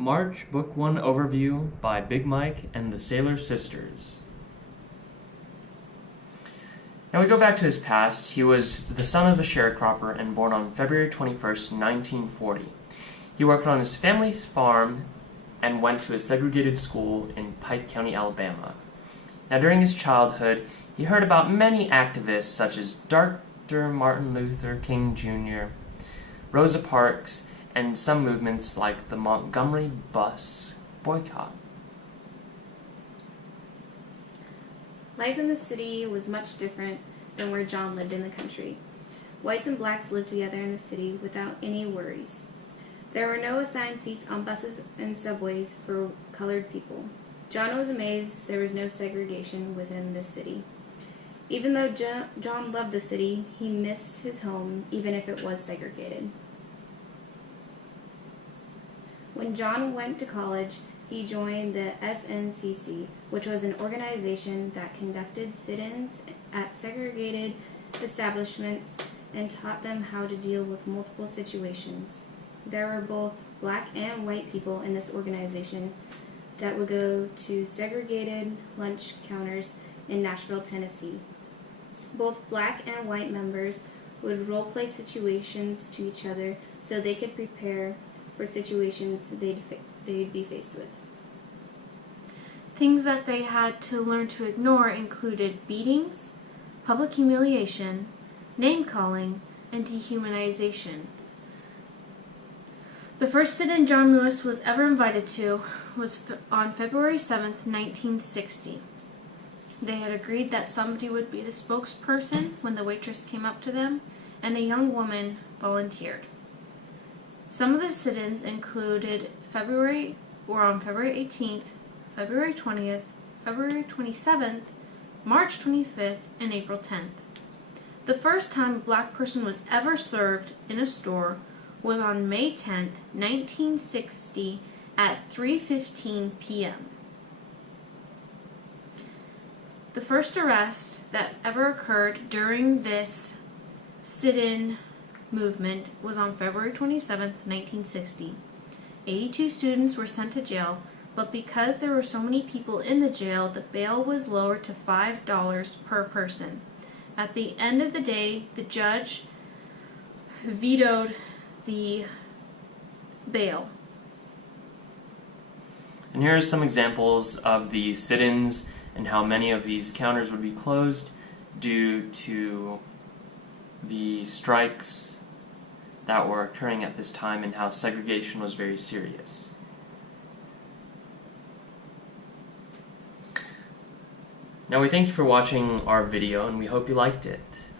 March Book 1 Overview by Big Mike and the Saillor Sisters. Now we go back to his past. He was the son of a sharecropper and born on February 21st, 1940. He worked on his family's farm and went to a segregated school in Pike County, Alabama. Now during his childhood, he heard about many activists such as Dr. Martin Luther King Jr., Rosa Parks, and some movements like the Montgomery bus boycott. Life in the city was much different than where John lived in the country. Whites and blacks lived together in the city without any worries. There were no assigned seats on buses and subways for colored people. John was amazed there was no segregation within this city. Even though John loved the city, he missed his home, even if it was segregated. When John went to college, he joined the SNCC, which was an organization that conducted sit-ins at segregated establishments and taught them how to deal with multiple situations. There were both black and white people in this organization that would go to segregated lunch counters in Nashville, Tennessee. Both black and white members would role-play situations to each other so they could prepare for situations they'd be faced with. Things that they had to learn to ignore included beatings, public humiliation, name-calling, and dehumanization. The first sit-in John Lewis was ever invited to was on February 7th, 1960. They had agreed that somebody would be the spokesperson when the waitress came up to them, and a young woman volunteered. Some of the sit-ins included on February 18th, February 20th, February 27th, March 25th, and April 10th. The first time a black person was ever served in a store was on May 10th, 1960 at 3:15 p.m. The first arrest that ever occurred during this sit-in movement was on February 27th, 1960. 82 students were sent to jail, but because there were so many people in the jail, the bail was lowered to $5 per person. At the end of the day, the judge vetoed the bail. And here are some examples of the sit-ins and how many of these counters would be closed due to the strikes that were occurring at this time and how segregation was very serious. Now we thank you for watching our video and we hope you liked it.